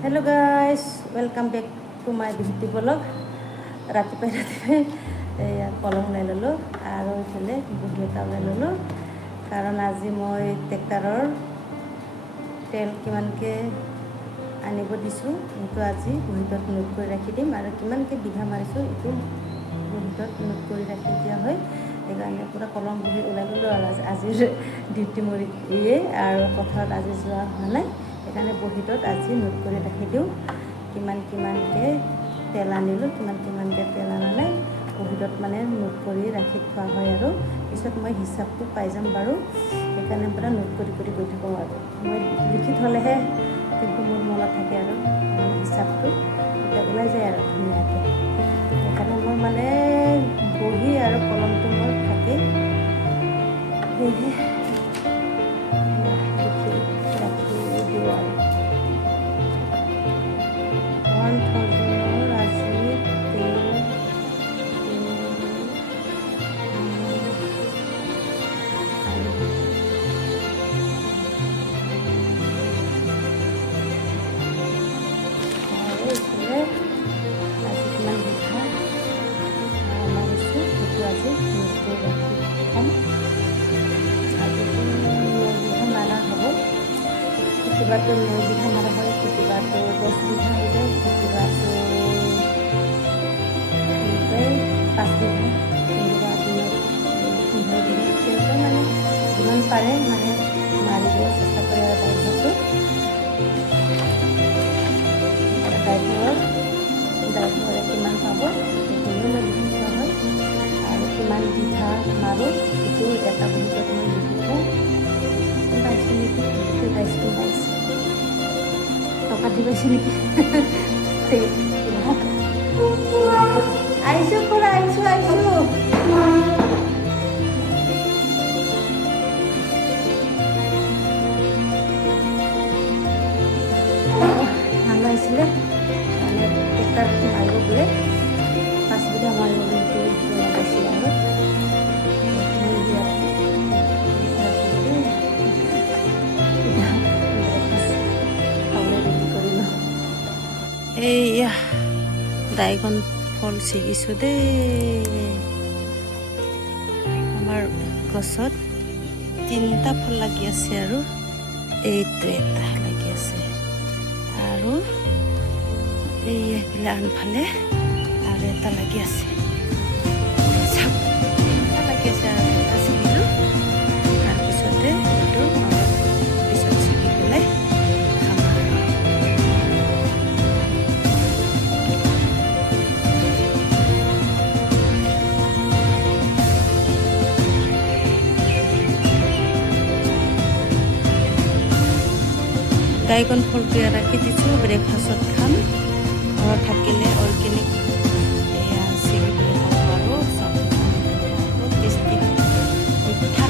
Hello guys, welcome back to my beauty vlog. ৰাতিপুৱাই এয়া কলম ওলাই ল'লোঁ আৰু এইফালে বহী এটা ওলাই ল'লোঁ কাৰণ আজি মই ট্ৰেক্টৰৰ তেল কিমানকৈ আনিব দিছোঁ সেইটো আজি বহীটোত নোট কৰি ৰাখি দিম আৰু কিমানকৈ বিঘা মাৰিছোঁ এইটো বহীটোত নোট কৰি ৰাখি দিয়া হয়। সেইকাৰণে পূৰা কলম বহী ওলাই ল'লোঁ আৰু আজিৰ ডিউটি মোৰ আৰু পথাৰত আজি যোৱা হোৱা নাই। সেইকাৰণে বহীটোত আজি নোট কৰি ৰাখি দিওঁ কিমানকৈ তেল আনিলোঁ কিমানকৈ তেল অনা নাই বহীটোত মানে নোট কৰি ৰাখি থোৱা হয় আৰু পিছত মই হিচাপটো পাই যাম বাৰু। সেইকাৰণে পূৰা নোট কৰি গৈ থাকোঁ আৰু মই লিখি থ'লেহে কিন্তু মোৰ মনত থাকে আৰু হিচাপটো এতিয়া ওলাই যায় আৰু ধুনীয়াকৈ। সেইকাৰণে মই মানে বহী আৰু কলমটো মোৰ থাকে সেয়েহে কেতিয়াবাতো 9 বিঘা মাৰা হয়, কেতিয়াবাতো 10 বিঘা হৈ যায়, কেতিয়াবাতো 5 বিঘা, কেতিয়াবা 15 বিঘা তেনেকৈ মানে যিমান পাৰে মানে মাৰিব চেষ্টা কৰে আৰু ড্ৰাইভাৰে কিমান পাব সেইখিনিও মই লিখি থোৱা হয় আৰু কিমান বিঘা মাৰোঁ সেইটো এটা বহীত মই লিখি থওঁ। টকা দি পাইছোঁ নেকি আহিছোঁ খুৰা আহিছোঁ ধান আহিছিলে মানে ট্ৰেক্টৰ মাৰিব বোলে 5 বিঘা মাৰিব বুলি লগাইছিল আৰু এইয়া ড্ৰাগন ফল ছিগিছোঁ দেই। আমাৰ গছত 3টা ফল লাগি আছে আৰু এইটো এটা লাগি আছে আৰু এইফালে আনফালে আৰু এটা লাগি আছে লাগি আছে আৰু এটা ছিগিলোঁ তাৰপিছতে এইটো পিছত ছিগি পেলাই ড্ৰাগন ফলটো ৰাখি দিছোঁ ব্ৰেকফাষ্টত খাম। ঘৰত থাকিলে অৰ্গেনিক এয়া ছিগি পেলাই খাব পাৰোঁ চব টেষ্টি মিঠা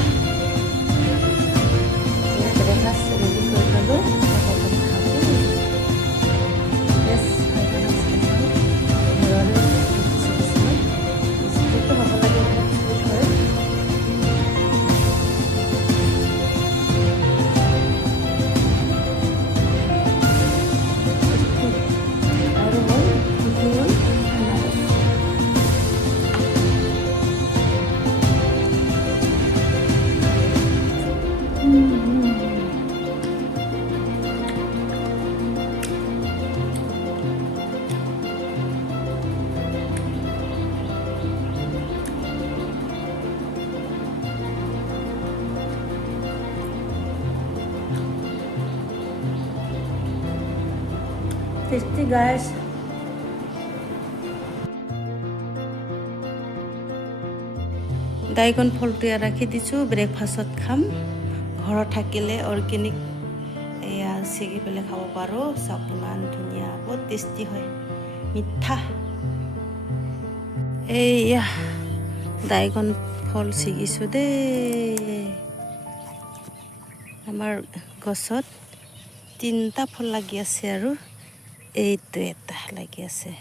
ব্ৰেকফাষ্ট ৰেডি কৰি ল'লোঁ। হ'ব লাগে tasty guys. ড্ৰাগন ফলটো ৰাখি দিছোঁ ব্ৰেকফাষ্টত খাম। ঘৰত থাকিলে অৰ্গেনিক এয়া ছিগি পেলাই খাব পাৰোঁ চব ইমান ধুনীয়া বহুত টেষ্টি হয় মিঠা। এইয়া ড্ৰাগন ফল ছিগিছোঁ দেই। আমাৰ গছত 3টা ফল লাগি আছে আৰু এইটো এটা লাগি আছে।